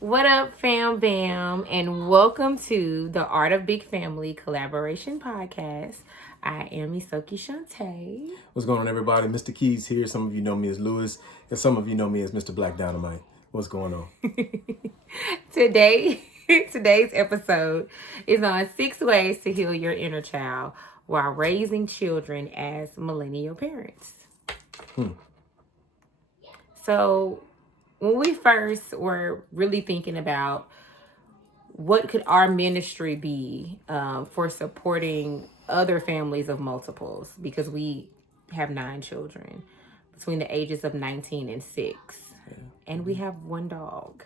What up, fam bam, and welcome to the Art of Big Family Collaboration Podcast. I am Isoki Shantae. What's going on, everybody? Mr. Keys here. Some of you know me as Lewis, and some of you know me as Mr. Black Dynamite. What's going on? Today's episode is on 6 ways to heal your inner child while raising children as millennial parents. So, when we first were really thinking about what could our ministry be for supporting other families of multiples, because we have 9 children between the ages of 19 and 6, and we have 1 dog.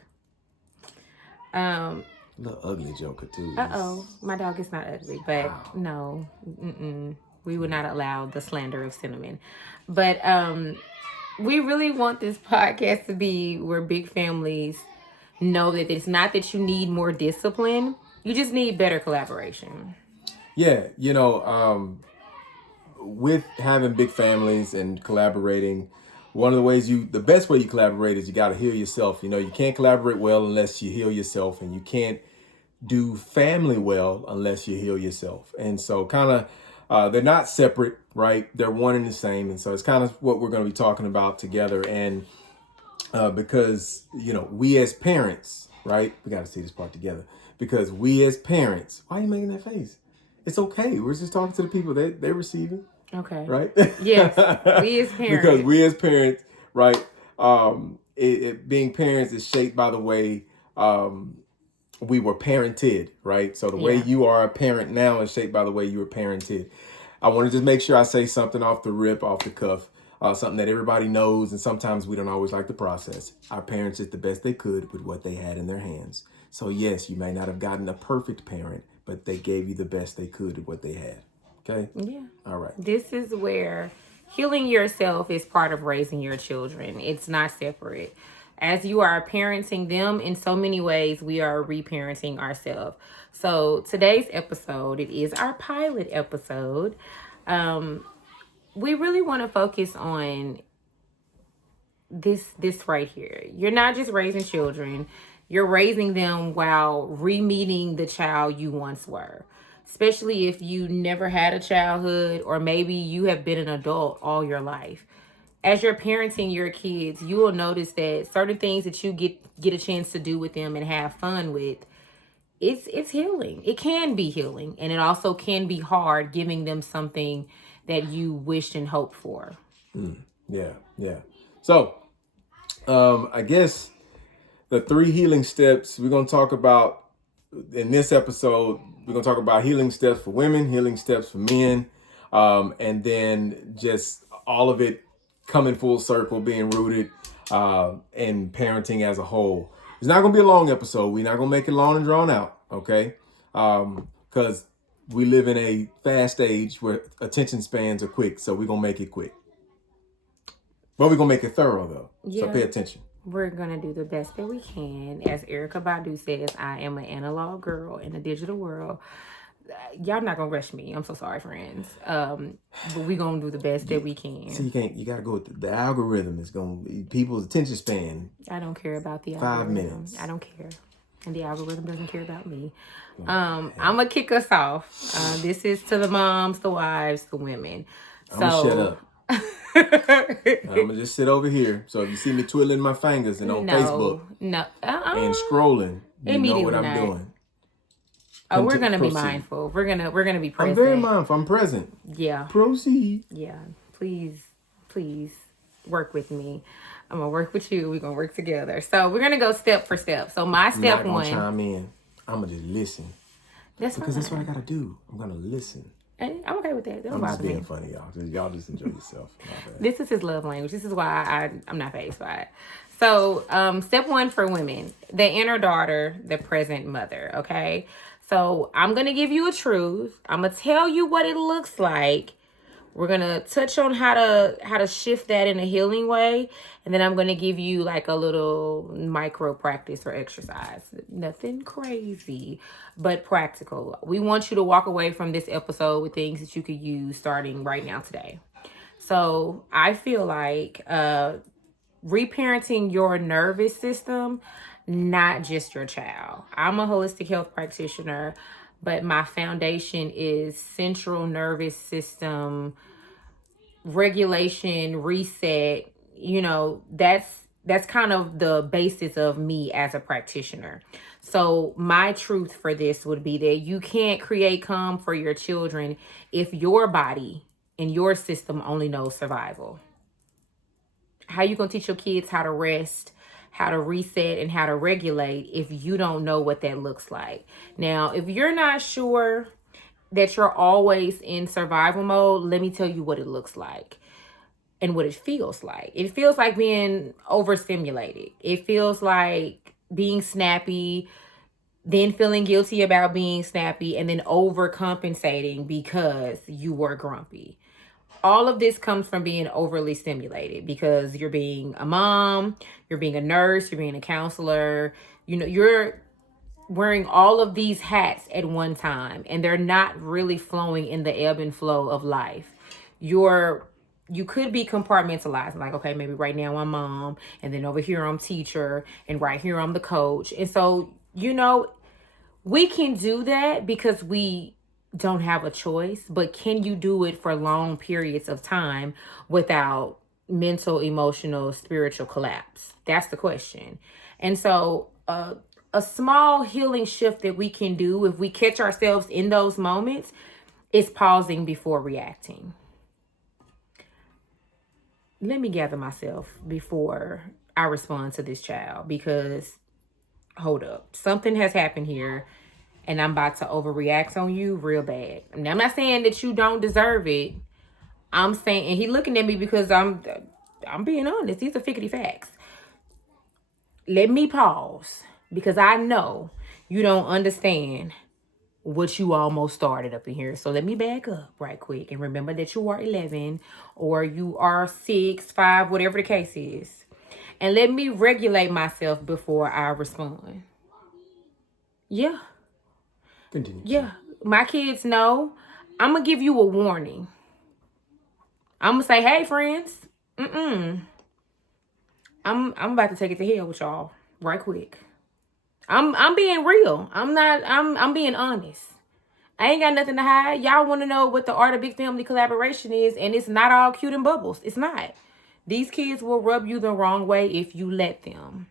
A little ugly joker too. My dog is not ugly, but no, we would not allow the slander of Cinnamon. But we really want this podcast to be where big families know that it's not that you need more discipline, you just need better collaboration. Yeah, with having big families and collaborating, one of the best way you collaborate is you got to heal yourself. You can't collaborate well unless you heal yourself, and you can't do family well unless you heal yourself. And so they're not separate, right? They're one and the same. And so it's kind of what we're going to be talking about together. And because, we as parents, right? We got to see this part together. Because we as parents, why are you making that face? It's okay. We're just talking to the people that they're receiving. Okay. Right? Yes. We as parents. Because we as parents, right? Being parents is shaped by the way we were parented, right? So the way you are a parent now is shaped by the way you were parented. I want to just make sure I say something off the cuff, something that everybody knows, and sometimes we don't always like the process. Our parents did the best they could with what they had in their hands. So yes, you may not have gotten a perfect parent, but they gave you the best they could with what they had. Okay? Yeah. All right. This is where healing yourself is part of raising your children. It's not separate. As you are parenting them, in so many ways, we are reparenting ourselves. So today's episode, it is our pilot episode. We really want to focus on this right here. You're not just raising children. You're raising them while re-meeting the child you once were. Especially if you never had a childhood, or maybe you have been an adult all your life. As you're parenting your kids, you will notice that certain things that you get a chance to do with them and have fun with, it's healing. It can be healing, and it also can be hard giving them something that you wished and hoped for. Yeah. So, I guess the 3 healing steps we're going to talk about in this episode, we're going to talk about healing steps for women, healing steps for men, and then just all of it coming full circle, being rooted in parenting as a whole. It's not going to be a long episode. We're not going to make it long and drawn out, okay? Because we live in a fast age where attention spans are quick, so we're going to make it quick. But we're going to make it thorough, though, so pay attention. We're going to do the best that we can. As Erykah Badu says, I am an analog girl in a digital world. Y'all not gonna rush me. I'm so sorry, friends. But we gonna do the best that we can. So you gotta go with the algorithm is gonna be people's attention span. I don't care about the 5 algorithm. minutes. I don't care. And the algorithm doesn't care about me. I'm gonna kick us off. This is to the moms, the wives, the women. I'm gonna shut up. I'm gonna just sit over here. So if you see me twiddling my fingers and on Facebook and scrolling, you know what I'm doing. Oh, we're gonna be mindful. We're gonna be present. I'm very mindful. I'm present. Yeah. Proceed. Yeah. Please work with me. I'm gonna work with you. We're gonna work together. So we're gonna go step for step. So my step I'm not one. gonna chime in. I'm gonna just listen. That's what I gotta do. I'm gonna listen. And I'm okay with that. I'm just being funny, y'all. Y'all just enjoy yourself. This is his love language. This is why I'm not fazed by it. So step 1 for women: the inner daughter, the present mother. Okay. So I'm going to give you a truth. I'm going to tell you what it looks like. We're going to touch on how to shift that in a healing way. And then I'm going to give you like a little micro practice or exercise. Nothing crazy, but practical. We want you to walk away from this episode with things that you could use starting right now today. So I feel like reparenting your nervous system not just your child. I'm a holistic health practitioner, but my foundation is central nervous system regulation, reset. That's kind of the basis of me as a practitioner. So my truth for this would be that you can't create calm for your children if your body and your system only knows survival. How you gonna teach your kids how to rest, how to reset, and how to regulate if you don't know what that looks like? Now, if you're not sure that you're always in survival mode, let me tell you what it looks like and what it feels like. It feels like being overstimulated. It feels like being snappy, then feeling guilty about being snappy, and then overcompensating because you were grumpy. All of this comes from being overly stimulated because you're being a mom, you're being a nurse, you're being a counselor. You're wearing all of these hats at one time, and they're not really flowing in the ebb and flow of life. You could be compartmentalizing, like, okay, maybe right now I'm mom, and then over here I'm teacher, and right here I'm the coach. And so, we can do that because we don't have a choice, but can you do it for long periods of time without mental, emotional, spiritual collapse? That's the question. And so, a small healing shift that we can do if we catch ourselves in those moments is pausing before reacting. Let me gather myself before I respond to this child, because hold up, something has happened here and I'm about to overreact on you real bad. Now, I'm not saying that you don't deserve it. I'm saying, and he looking at me because I'm being honest. These are fickety facts. Let me pause because I know you don't understand what you almost started up in here. So let me back up right quick and remember that you are 11 or you are 6, 5, whatever the case is. And let me regulate myself before I respond. Yeah. Continue. Yeah. My kids know I'm going to give you a warning. I'm going to say, hey, friends. I'm about to take it to hell with y'all right quick. I'm being real. I'm being honest. I ain't got nothing to hide. Y'all want to know what the art of big family collaboration is, and it's not all cute and bubbles. It's not. These kids will rub you the wrong way if you let them.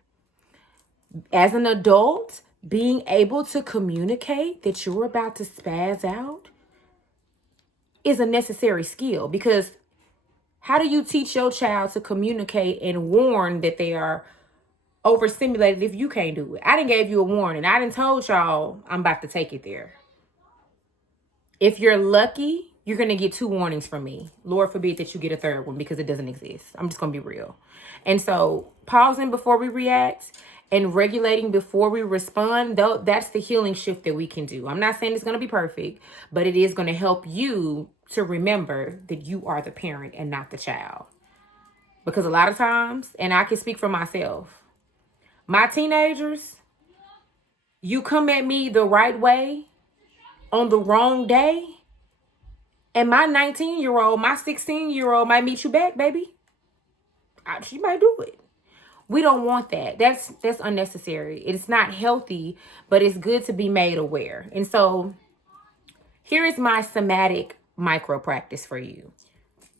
As an adult, being able to communicate that you're about to spaz out is a necessary skill, because how do you teach your child to communicate and warn that they are overstimulated if you can't do it? I done gave you a warning. I done told y'all I'm about to take it there. If you're lucky, you're going to get 2 warnings from me. Lord forbid that you get a 3rd one, because it doesn't exist. I'm just going to be real. And so pausing before we react and regulating before we respond, though, that's the healing shift that we can do. I'm not saying it's going to be perfect, but it is going to help you to remember that you are the parent and not the child. Because a lot of times, and I can speak for myself, my teenagers, you come at me the right way on the wrong day, and my 19-year-old, my 16-year-old might meet you back, baby. She might do it. We don't want that. That's unnecessary. It's not healthy, but it's good to be made aware. And so here is my somatic micro practice for you.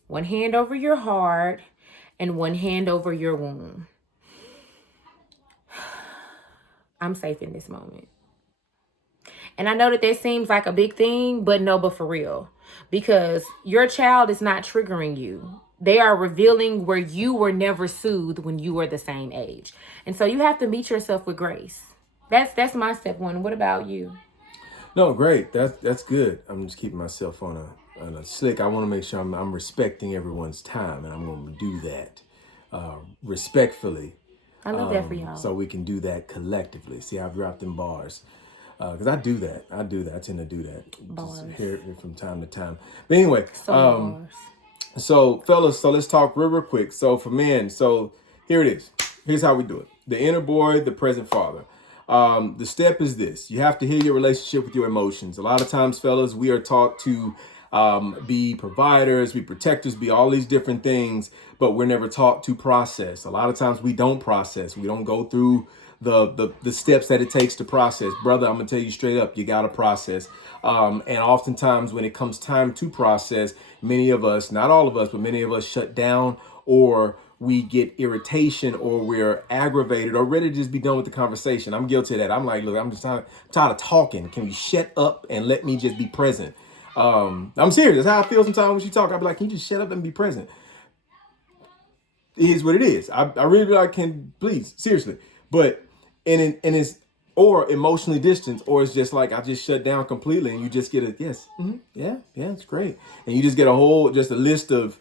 1 hand over your heart and 1 hand over your womb. I'm safe in this moment. And I know that seems like a big thing, but no, but for real. Because your child is not triggering you. They are revealing where you were never soothed when you were the same age. And so you have to meet yourself with grace. That's my step 1. What about you? No, great. That's good. I'm just keeping myself on a slick. I want to make sure I'm respecting everyone's time, and I'm going to do that respectfully. I love that for y'all. So we can do that collectively. See, I've dropped them bars. Because I do that. I tend to do that. Bars. Just hear it from time to time. But anyway, Bars. So fellas, so let's talk real quick. So for men, so here it is. Here's how we do it. The inner boy, the present father. The step is this. You have to heal your relationship with your emotions. A lot of times, fellas, we are taught to be providers, be protectors, be all these different things, but we're never taught to process. A lot of times we don't process. We don't go through the steps that it takes to process. Brother, I'm gonna tell you straight up, you gotta process. And oftentimes when it comes time to process, many of us, not all of us, but many of us shut down, or we get irritation, or we're aggravated, or ready to just be done with the conversation. I'm guilty of that. I'm like, look, I'm tired of talking. Can we shut up and let me just be present? I'm serious. That's how I feel sometimes when she talk. I'll be like, can you just shut up and be present? It is what it is. I really like, can please, seriously. But and it's, or emotionally distanced, or it's just like I just shut down completely, and you just get a yes, yeah, it's great, and you just get a list of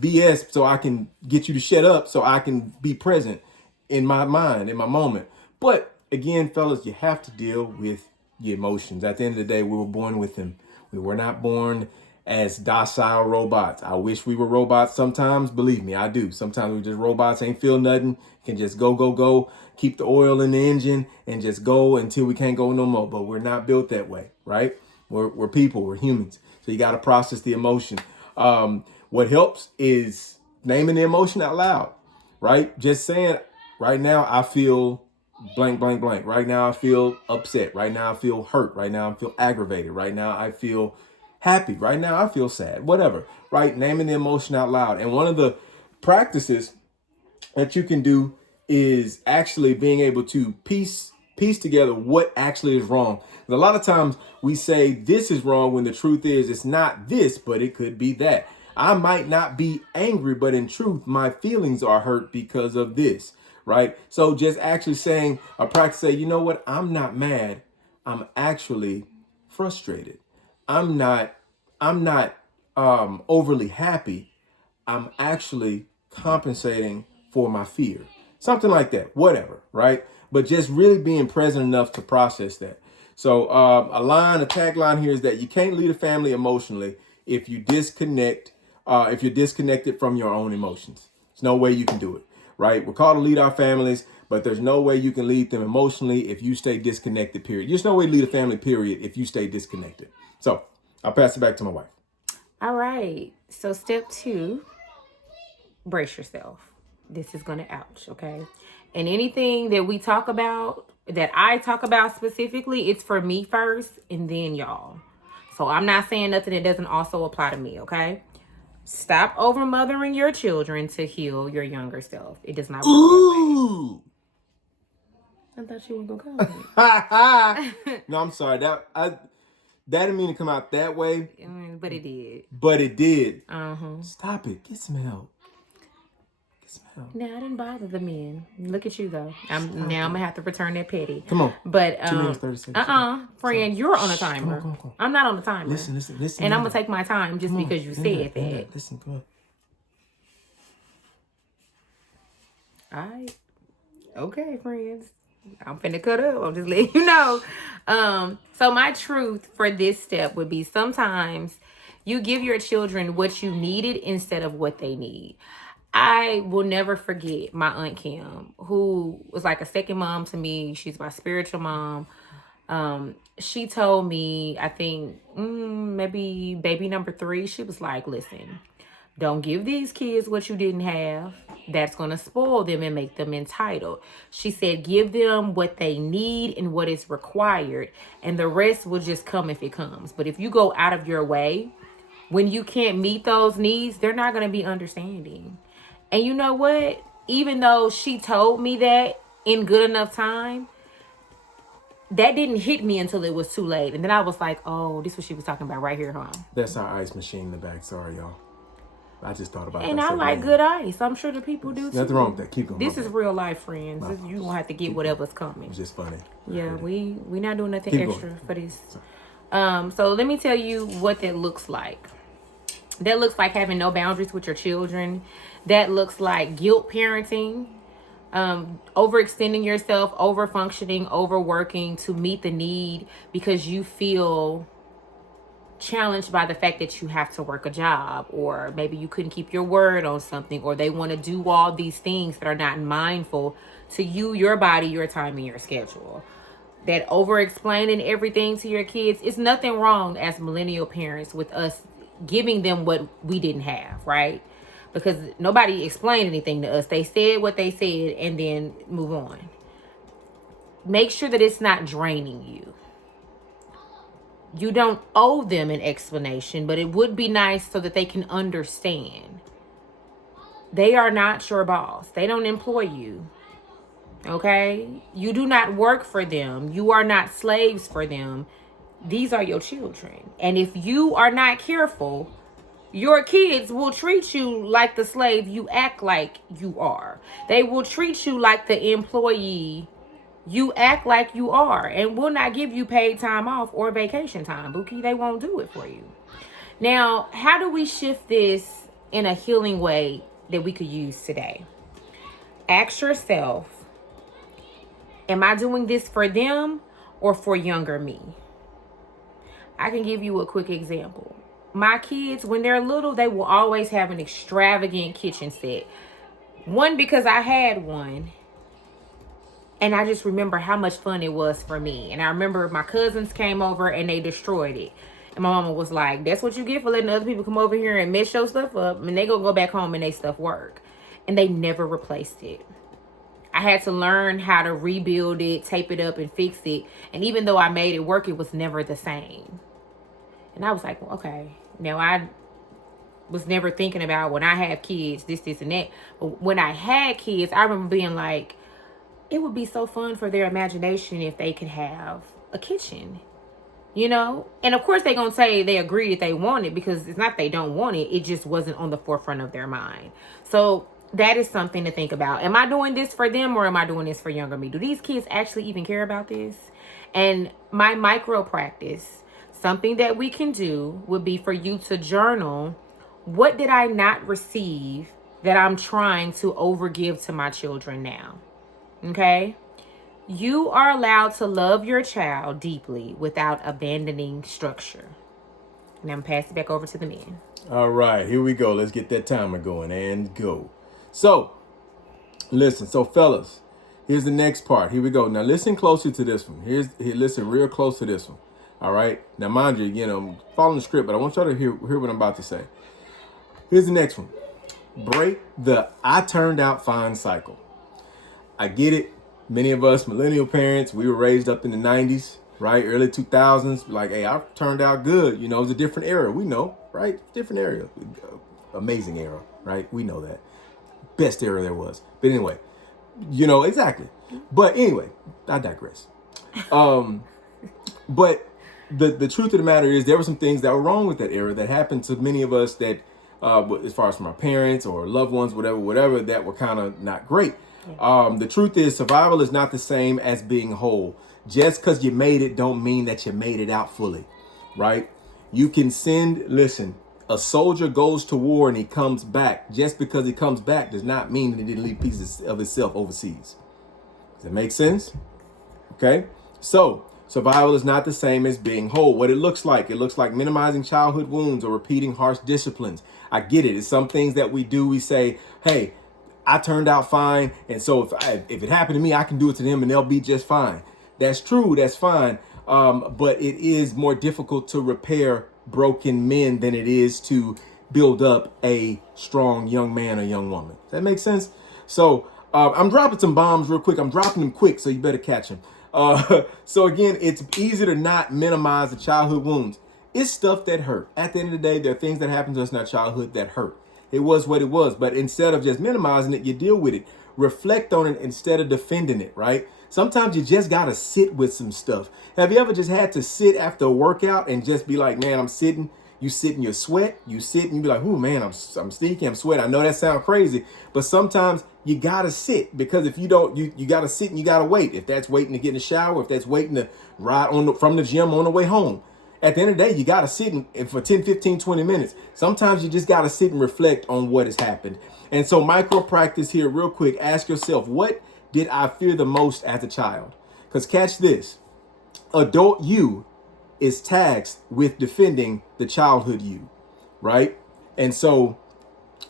BS, so I can get you to shut up, so I can be present in my mind, in my moment. But again, fellas, you have to deal with your emotions. At the end of the day, we were born with them. We were not born as docile robots. I wish we were robots sometimes. Believe me, I do. Sometimes we just robots, ain't feel nothing, can just go, keep the oil in the engine and just go until we can't go no more. But we're not built that way, right? We're people, we're humans. So you got to process the emotion. What helps is naming the emotion out loud, right? Just saying, right now I feel blank, blank, blank. Right now I feel upset. Right now I feel hurt. Right now I feel aggravated. Right now I feel happy. Right now I feel sad. Whatever, right? Naming the emotion out loud. And one of the practices that you can do is actually being able to piece together what actually is wrong. A lot of times we say this is wrong when the truth is it's not this, but it could be that. I might not be angry, but in truth, my feelings are hurt because of this, right? So just actually saying a practice, say, you know what? I'm not mad. I'm actually frustrated. I'm not overly happy. I'm actually compensating for my fear. Something like that, whatever, right? But just really being present enough to process that. So a tagline here is that you can't lead a family emotionally if you disconnect, if you're disconnected from your own emotions. There's no way you can do it, right? We're called to lead our families, but there's no way you can lead them emotionally if you stay disconnected, period. There's no way to lead a family, period, if you stay disconnected. So I'll pass it back to my wife. All right. So step 2, brace yourself. This is going to ouch, okay? And anything that we talk about, that I talk about specifically, it's for me first and then y'all. So I'm not saying nothing that doesn't also apply to me, okay? Stop over-mothering your children to heal your younger self. It does not work that way. I thought you were going to go. No, I'm sorry. That didn't mean to come out that way. But it did. But it did. Uh-huh. Stop it. Get some help. No, I didn't bother the men. Look at you though. I'm gonna have to return that petty. Come on. But 2 minutes 30 seconds. friend, you're on a timer. Come on. I'm not on the timer. Listen. And I'm gonna take my time just because you said that. Listen, come on. Alright. Okay, friends. I'm finna cut up. I'm just letting you know. So my truth for this step would be sometimes you give your children what you needed instead of what they need. I will never forget my Aunt Kim, who was like a second mom to me. She's my spiritual mom. She told me, I think maybe baby number 3, she was like, listen, don't give these kids what you didn't have. That's going to spoil them and make them entitled. She said, give them what they need and what is required, and the rest will just come if it comes. But if you go out of your way, when you can't meet those needs, they're not going to be understanding. And you know what? Even though she told me that in good enough time, that didn't hit me until it was too late. And then I was like, oh, this is what she was talking about right here, huh? That's our ice machine in the back. Sorry, y'all. I just thought about that. And I like good ice. I'm sure the people do too. Nothing wrong with that. Keep going. This is real life, friends. You're going to have to get whatever's coming. It's just funny. Yeah, we not doing nothing extra for this. So let me tell you what that looks like. That looks like having no boundaries with your children. That looks like guilt parenting, overextending yourself, over-functioning, overworking to meet the need because you feel challenged by the fact that you have to work a job, or maybe you couldn't keep your word on something, or they want to do all these things that are not mindful to you, your body, your time, and your schedule. That over-explaining everything to your kids is nothing wrong as millennial parents with us giving them what we didn't have, right? Because nobody explained anything to us. They said what they said and then move on. make sure that it's not draining you. You don't owe them an explanation, but it would be nice so that they can understand. They are not your boss. They don't employ you. Okay? You do not work for them. You are not slaves for them. These are your children. And if you are not careful, your kids will treat you like the slave you act like you are. They will treat you like the employee you act like you are, and will not give you paid time off or vacation time. Bookie, they won't do it for you. Now, how do we shift this in a healing way that we could use today? Ask yourself, am I doing this for them or for younger me? I can give you a quick example. My kids, when they're little, they will always have an extravagant kitchen set. One, because I had one. And I just remember how much fun it was for me. And I remember my cousins came over and they destroyed it. And my mama was like, that's what you get for letting other people come over here and mess your stuff up. And they gonna go back home and they stuff work. And they never replaced it. I had to learn how to rebuild it, tape it up, and fix it. And even though I made it work, it was never the same. And I was like, well, okay. Now, I was never thinking about when I have kids, this, and that. But when I had kids, I remember being like, it would be so fun for their imagination if they could have a kitchen, you know? And of course they're going to say they agree that they want it, because it's not they don't want it. It just wasn't on the forefront of their mind. So that is something to think about. Am I doing this for them or am I doing this for younger me? Do these kids actually even care about this? And my micro practice, something that we can do would be for you to journal, what did I not receive that I'm trying to overgive to my children now? Okay? You are allowed to love your child deeply without abandoning structure. Now I'm pass it back over to the men. All right, here we go. Let's get that timer going and go. So, listen. So, fellas, here's the next part. Here we go. Now, listen closer to this one. Listen real close to this one. All right. Now, mind you, I'm following the script, but I want y'all to hear what I'm about to say. Here's the next one. Break the I turned out fine cycle. I get it. Many of us millennial parents, we were raised up in the 90s, right? Early 2000s. Like, hey, I turned out good. It was a different era. We know, right? Different era. Amazing era, right? We know that. Best era there was. But anyway, exactly. But anyway, I digress. But the truth of the matter is there were some things that were wrong with that era that happened to many of us that, as far as from our parents or loved ones, whatever, that were kind of not great. The truth is survival is not the same as being whole. Just because you made it don't mean that you made it out fully, right? You can listen, a soldier goes to war and he comes back. Just because he comes back does not mean that he didn't leave pieces of himself overseas. Does that make sense? Okay. So survival is not the same as being whole. What it looks like minimizing childhood wounds or repeating harsh disciplines. I get it. It's some things that we do. We say, hey, I turned out fine, and so if it happened to me, I can do it to them and they'll be just fine. That's true, that's fine, but it is more difficult to repair broken men than it is to build up a strong young man or young woman. Does that make sense? So I'm dropping some bombs real quick. I'm dropping them quick, so you better catch them. So again, it's easy to not minimize the childhood wounds. It's stuff that hurt. At the end of the day, there are things that happen to us in our childhood that hurt. It was what it was. But instead of just minimizing it, you deal with it. Reflect on it instead of defending it, right? Sometimes you just got to sit with some stuff. Have you ever just had to sit after a workout and just be like, man, I'm sitting. You sit in your sweat. You sit and you be like, oh, man, I'm stinky. I'm sweating. I know that sounds crazy. But sometimes you got to sit, because if you don't, you got to sit and you got to wait. If that's waiting to get in the shower, if that's waiting to ride from the gym on the way home. At the end of the day, you got to sit for 10, 15, 20 minutes. Sometimes you just got to sit and reflect on what has happened. And so micro practice here real quick. Ask yourself, what did I fear the most as a child? Because catch this. Adult you is tasked with defending the childhood you, right? And so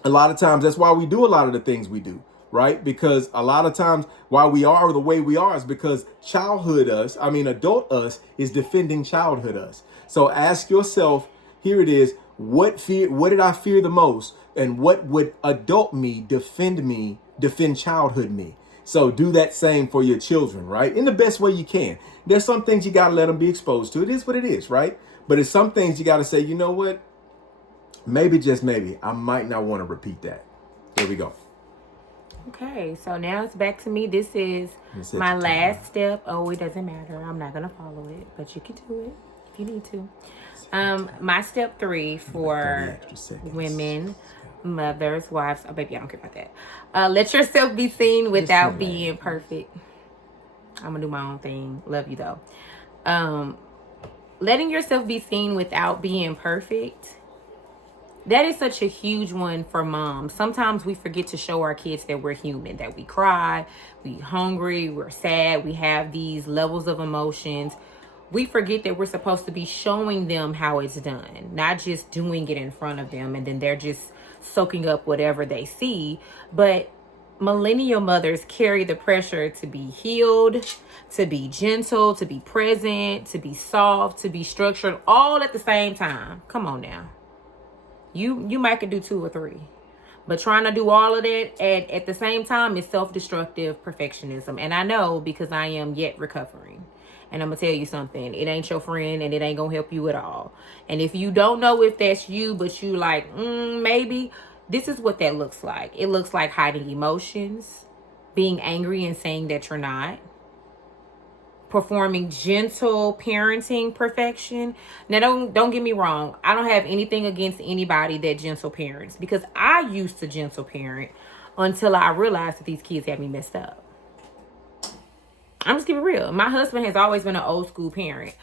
a lot of times that's why we do a lot of the things we do, right? Because a lot of times why we are the way we are is because adult us is defending childhood us. So ask yourself, here it is, what did I fear the most? And what would adult me defend childhood me? So do that same for your children, right? In the best way you can. There's some things you got to let them be exposed to. It is what it is, right? But it's some things you got to say, you know what? Maybe, just maybe, I might not want to repeat that. There we go. Okay, so now it's back to me. This is my last step. Oh, it doesn't matter. I'm not going to follow it, but you can do it if you need to. My step 3 for women, mothers, wives. Oh, baby, I don't care about that. Let yourself be seen without being perfect. I'm going to do my own thing. Love you, though. Letting yourself be seen without being perfect. That is such a huge one for moms. Sometimes we forget to show our kids that we're human, that we cry, we hungry, we're sad, we have these levels of emotions. We forget that we're supposed to be showing them how it's done, not just doing it in front of them and then they're just soaking up whatever they see. But millennial mothers carry the pressure to be healed, to be gentle, to be present, to be soft, to be structured, all at the same time. Come on now. You might could do 2 or 3. But trying to do all of that at the same time is self-destructive perfectionism. And I know because I am yet recovering. And I'm going to tell you something. It ain't your friend and it ain't going to help you at all. And if you don't know if that's you, but you like, maybe, this is what that looks like. It looks like hiding emotions, being angry and saying that you're not, performing gentle parenting perfection. Now, don't get me wrong. I don't have anything against anybody that gentle parents, because I used to gentle parent until I realized that these kids had me messed up. I'm just keeping it real. My husband has always been an old school parent,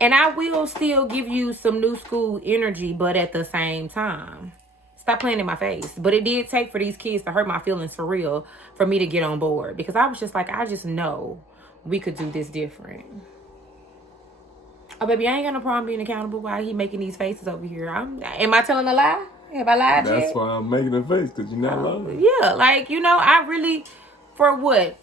and I will still give you some new school energy, but at the same time, stop playing in my face. But it did take for these kids to hurt my feelings for real for me to get on board, because I was just like, I just know we could do this different. Oh, baby, I ain't got no problem being accountable. Why he making these faces over here? Am I telling a lie? Have I lied yet? That's why I'm making a face, because you're not lying. Yeah, like, I really, for what?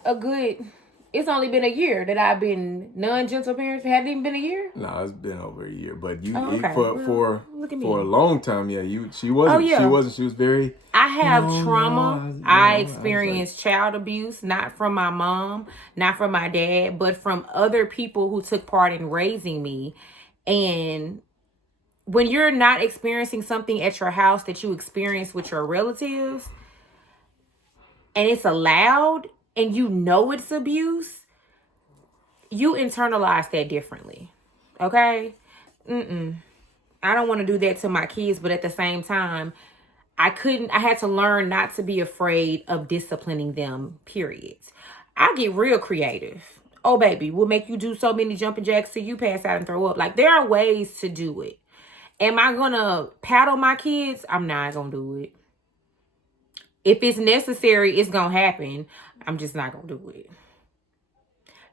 It's only been a year that I've been non-gentle parents. It hasn't even been a year? No, it's been over a year. But you, okay. for a long time, yeah, she wasn't. Oh, yeah. She was very. I have trauma. I experienced child abuse, not from my mom, not from my dad, but from other people who took part in raising me. And when you're not experiencing something at your house that you experience with your relatives, and it's allowed, and you know it's abuse, you internalize that differently. Okay? I don't want to do that to my kids, but at the same time, I had to learn not to be afraid of disciplining them, period. I get real creative. Oh, baby, we'll make you do so many jumping jacks till you pass out and throw up. Like, there are ways to do it. Am I going to paddle my kids? I'm not going to do it. If it's necessary, it's going to happen. I'm just not going to do it.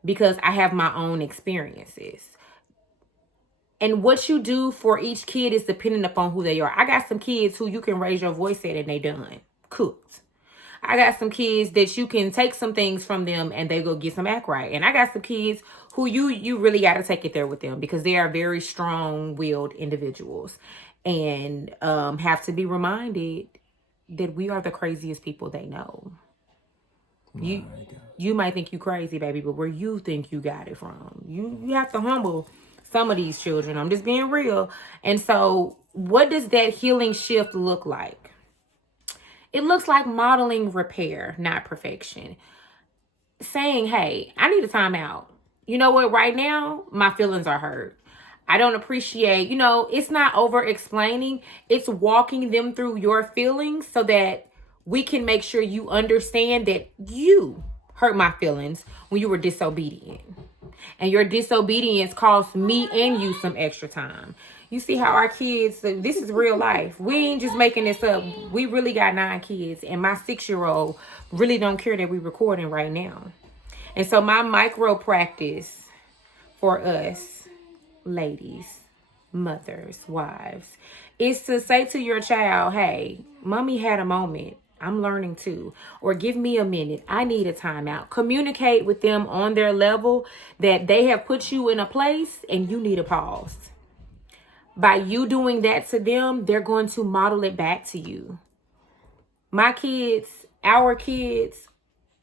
Because I have my own experiences. And what you do for each kid is dependent upon who they are. I got some kids who you can raise your voice at and they done. Cooked. I got some kids that you can take some things from them and they go get some act right. And I got some kids who you really got to take it there with them, because they are very strong-willed individuals and have to be reminded that we are the craziest people they know. You might think you crazy, baby, but where you think you got it from, you have to humble some of these children. I'm just being real. And so what does that healing shift look like? It looks like modeling repair, not perfection. Saying, hey, I need a timeout. You know what? Right now, my feelings are hurt. I don't appreciate, it's not over explaining. It's walking them through your feelings so that we can make sure you understand that you hurt my feelings when you were disobedient. And your disobedience cost me and you some extra time. You see how our kids, this is real life. We ain't just making this up. We really got 9 kids. And my 6-year-old really don't care that we're recording right now. And so my micro practice for us, ladies, mothers, wives, is to say to your child, hey, mommy had a moment. I'm learning too. Or give me a minute. I need a timeout. Communicate with them on their level that they have put you in a place and you need a pause. By you doing that to them, they're going to model it back to you. My kids, our kids,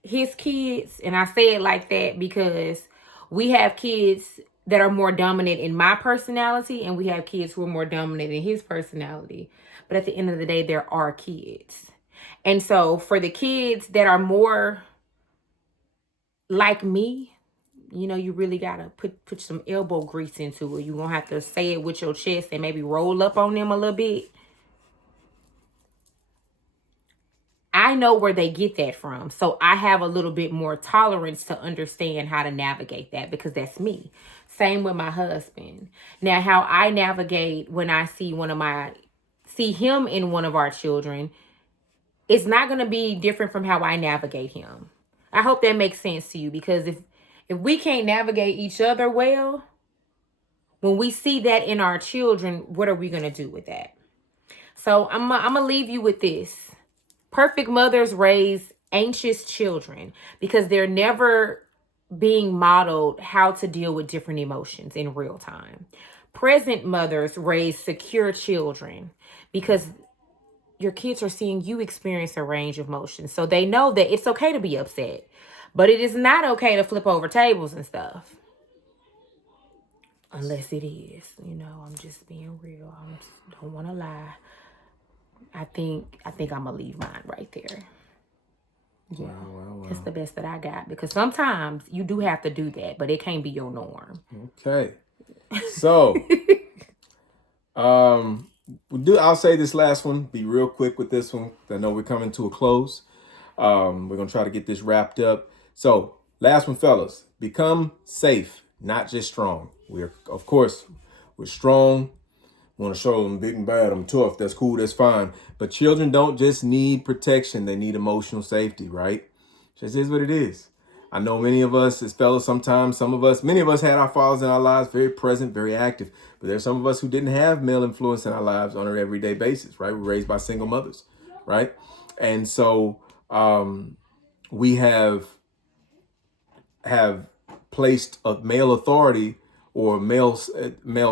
his kids, and I say it like that because we have kids that are more dominant in my personality, and we have kids who are more dominant in his personality. But at the end of the day, there are kids. And so for the kids that are more like me, you know, you really gotta put some elbow grease into it. You're gonna have to say it with your chest and maybe roll up on them a little bit. I know where they get that from. So I have a little bit more tolerance to understand how to navigate that because that's me. Same with my husband. Now, how I navigate when I see him in one of our children, it's not going to be different from how I navigate him. I hope that makes sense to you, because if we can't navigate each other well, when we see that in our children, what are we going to do with that? So I'm going to leave you with this. Perfect mothers raise anxious children because they're never being modeled how to deal with different emotions in real time. Present mothers raise secure children because your kids are seeing you experience a range of emotions. So they know that it's okay to be upset, but it is not okay to flip over tables and stuff. Unless it is, you know, I'm just being real. Don't want to lie. I think I'm gonna leave mine right there. Yeah, wow. It's the best that I got, because sometimes you do have to do that, but it can't be your norm. Okay, so I'll say this last one. Be real quick with this one. I know we're coming to a close. We're gonna try to get this wrapped up. So last one, fellas, become safe, not just strong. We're strong. Want to show them big and bad, I'm tough. That's cool. That's fine. But children don't just need protection. They need emotional safety, right? Just is what it is. I know many of us as fellas, many of us had our fathers in our lives, very present, very active. But there's some of us who didn't have male influence in our lives on an everyday basis, right? We're raised by single mothers, right? And so we have placed a male authority or male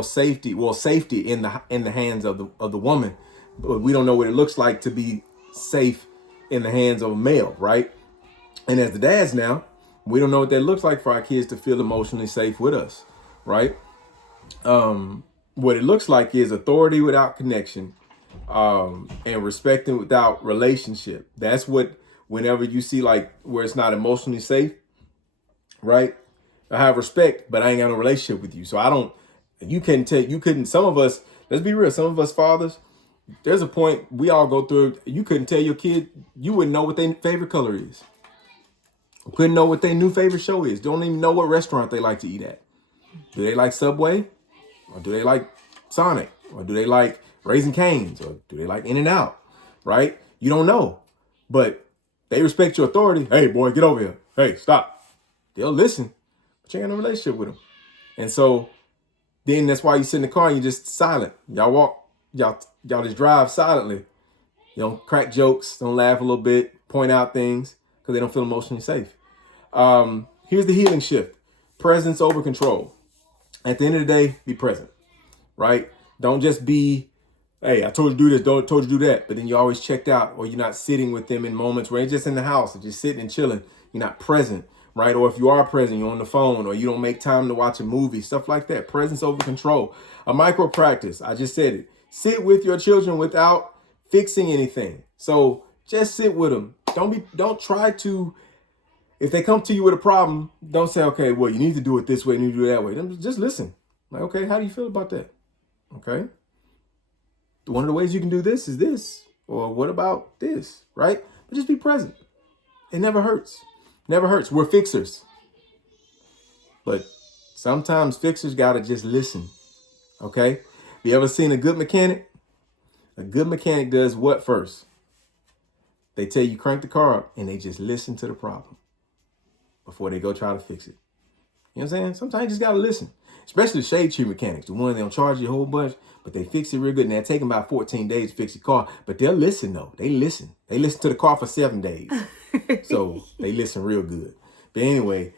safety, safety in the hands of the woman, but we don't know what it looks like to be safe in the hands of a male, right? And as the dads now, we don't know what that looks like for our kids to feel emotionally safe with us, right? What it looks like is authority without connection, and respecting without relationship. That's what, whenever you see like where it's not emotionally safe, right? I have respect, but I ain't got no relationship with you. So some of us, let's be real, some of us fathers, there's a point we all go through, you couldn't tell your kid, you wouldn't know what their favorite color is. Couldn't know what their new favorite show is. Don't even know what restaurant they like to eat at. Do they like Subway? Or do they like Sonic? Or do they like Raising Cane's? Or do they like In-N-Out? Right? You don't know. But they respect your authority. Hey, boy, get over here. Hey, stop. They'll listen. But you ain't got no relationship with them. And so then that's why you sit in the car and you're just silent. Y'all just drive silently. You don't crack jokes, don't laugh a little bit, point out things because they don't feel emotionally safe. Here's the healing shift. Presence over control. At the end of the day, be present, right? Don't just be, hey, I told you to do this, told you to do that. But then you're always checked out, or you're not sitting with them in moments where you're just in the house or just sitting and chilling. You're not present, right? Or if you are present, you're on the phone, or you don't make time to watch a movie, stuff like that. Presence over control. A micro practice. I just said it. Sit with your children without fixing anything. So just sit with them. Don't try to, if they come to you with a problem, don't say, okay, well, you need to do it this way, you need to do it that way. Just listen. Like, okay, how do you feel about that? Okay. One of the ways you can do this is this. Or what about this? Right? But just be present. It never hurts. Never hurts. We're fixers. But sometimes fixers gotta just listen. Okay? You ever seen a good mechanic? A good mechanic does what first? They tell you crank the car up and they just listen to the problem before they go try to fix it. You know what I'm saying? Sometimes you just gotta listen. Especially the shade tree mechanics, the ones they don't charge you a whole bunch, but they fix it real good. And they'll take them about 14 days to fix your car. But they'll listen though. They listen. They listen to the car for 7 days. So they listen real good. But anyway,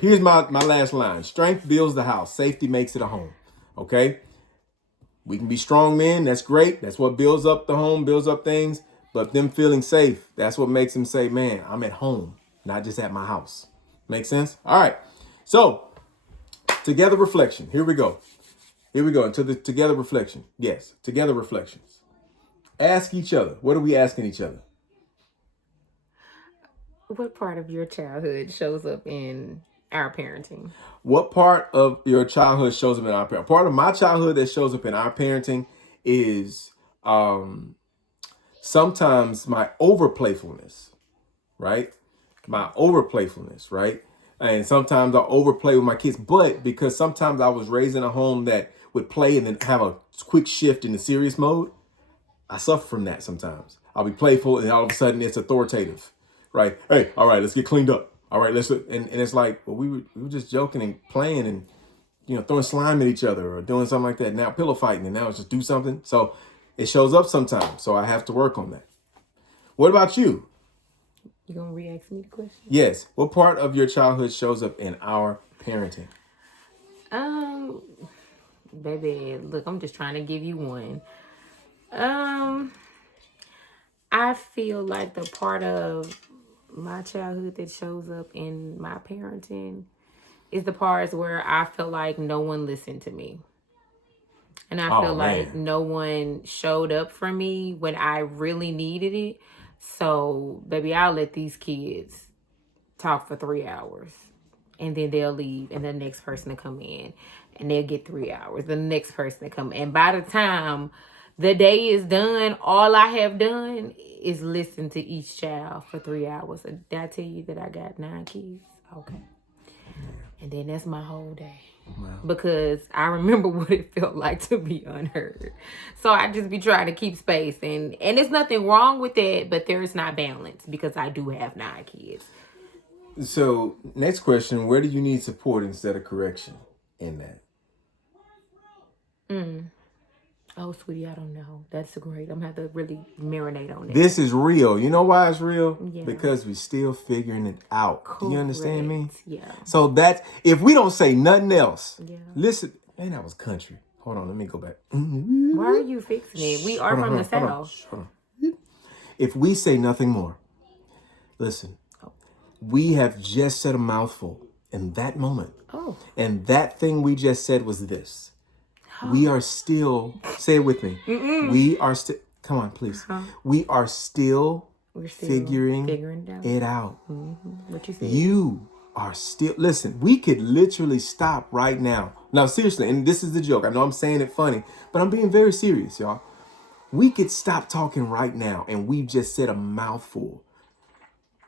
here's my last line. Strength builds the house. Safety makes it a home. Okay? We can be strong men. That's great. That's what builds up the home, builds up things. But them feeling safe, that's what makes them say, man, I'm at home. not just at my house. Make sense? All right. So, together reflection. Here we go. Into the together reflection. Yes, together reflections. Ask each other. What are we asking each other? What part of your childhood shows up in our parenting? What part of your childhood shows up in our parenting? Part of my childhood that shows up in our parenting is sometimes my over playfulness, right? My over playfulness, right? And sometimes I overplay with my kids, but because sometimes I was raised in a home that would play and then have a quick shift into serious mode, I suffer from that sometimes. I'll be playful and all of a sudden it's authoritative, right? Hey, all right, let's get cleaned up. All right, and it's like, well, we were just joking and playing and, throwing slime at each other or doing something like that. Now pillow fighting and now it's just do something. So it shows up sometimes. So I have to work on that. What about you? You gonna re-ask me the question? Yes. What part of your childhood shows up in our parenting? Baby, look, I'm just trying to give you one. I feel like the part of my childhood that shows up in my parenting is the parts where I feel like no one listened to me. And I feel like no one showed up for me when I really needed it. So, baby, I'll let these kids talk for 3 hours. And then they'll leave. And the next person to come in. And they'll get 3 hours. The next person to come in. And by the time the day is done, all I have done is listen to each child for 3 hours. Did I tell you that I got 9 kids? Okay. And then that's my whole day. Wow. Because I remember what it felt like to be unheard. So I just be trying to keep space. And there's nothing wrong with that, but there's not balance because I do have 9 kids. So next question, where do you need support instead of correction in that? Oh, sweetie, I don't know. That's great. I'm going to have to really marinate on that. This is real. You know why it's real? Yeah. Because we're still figuring it out. Correct. Do you understand me? Yeah. So that's, if we don't say nothing else, listen, man, that was country. Hold on, let me go back. Why are you fixing it? We are from the South. Hold on. If we say nothing more, listen, we have just said a mouthful in that moment. Oh. And that thing we just said was this. We are still, say it with me. We are still, come on, please. We are still, figuring it out. What you say? You are still, listen, we could literally stop right now. Now, seriously, and this is the joke. I know I'm saying it funny, but I'm being very serious, y'all. We could stop talking right now and we've just said a mouthful.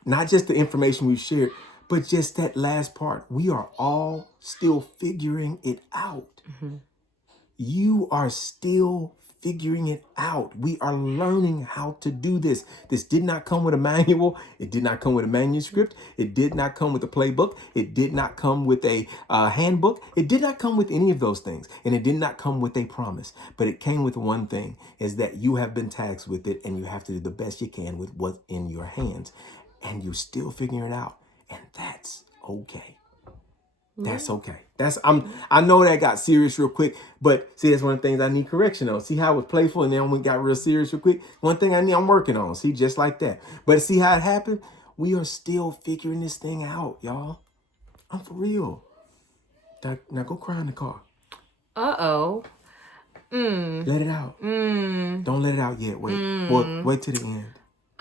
Not just the information we've shared, but just that last part. We are all still figuring it out. You are still figuring it out. We are learning how to do this. This did not come with a manual. It did not come with a manuscript. It did not come with a playbook. It did not come with a handbook. It did not come with any of those things. And it did not come with a promise. But it came with one thing, is that you have been tasked with it and you have to do the best you can with what's in your hands. And you're still figuring it out. And that's okay. That's okay. I know that got serious real quick, but see, that's one of the things I need correction on. See how it was playful and then we got real serious real quick? One thing I'm working on. See, just like that. But see how it happened? We are still figuring this thing out, y'all. I'm for real. Now go cry in the car. Uh-oh. Let it out. Don't let it out yet. Wait till the end.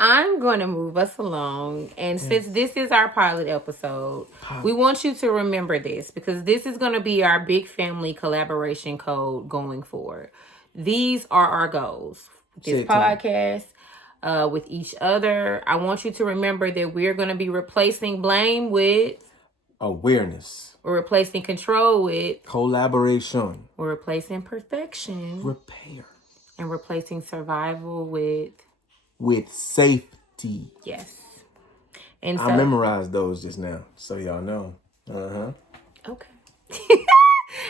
I'm going to move us along. And since this is our pilot episode, we want you to remember this because this is going to be our big family collaboration code going forward. These are our goals. This podcast, with each other. I want you to remember that we're going to be replacing blame with awareness. We're replacing control with collaboration. We're replacing perfection. Repair. And replacing survival with safety. Yes. And so, I memorized those just now, so y'all know. Okay.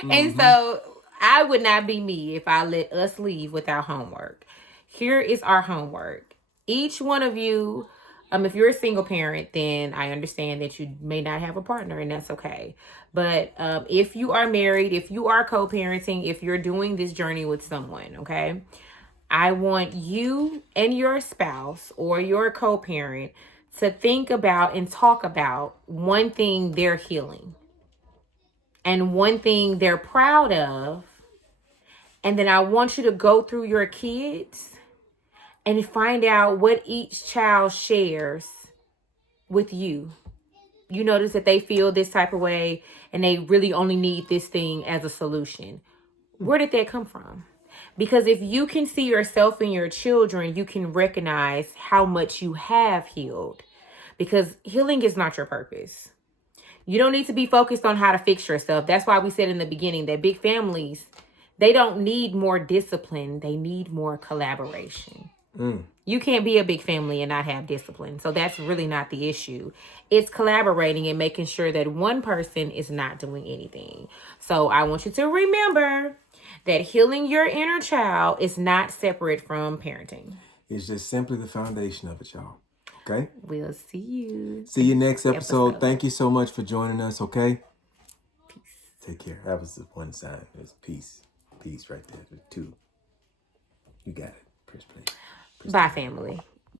And so I would not be me if I let us leave without homework. Here is our homework. Each one of you, if you're a single parent, then I understand that you may not have a partner, and that's okay. But if you are married, if you are co-parenting, if you're doing this journey with someone, okay, I want you and your spouse or your co-parent to think about and talk about one thing they're healing and one thing they're proud of. And then I want you to go through your kids and find out what each child shares with you. You notice that they feel this type of way and they really only need this thing as a solution. Where did that come from? Because if you can see yourself in your children, you can recognize how much you have healed. Because healing is not your purpose. You don't need to be focused on how to fix yourself. That's why we said in the beginning that big families, they don't need more discipline. They need more collaboration. You can't be a big family and not have discipline. So that's really not the issue. It's collaborating and making sure that one person is not doing anything. So I want you to remember that healing your inner child is not separate from parenting. It's just simply the foundation of it, y'all. Okay? We'll see you. See you next episode. Thank you so much for joining us, okay? Peace. Take care. That was the one sign. There's peace. Peace right there. There's two. You got it. Press play. Bye, family.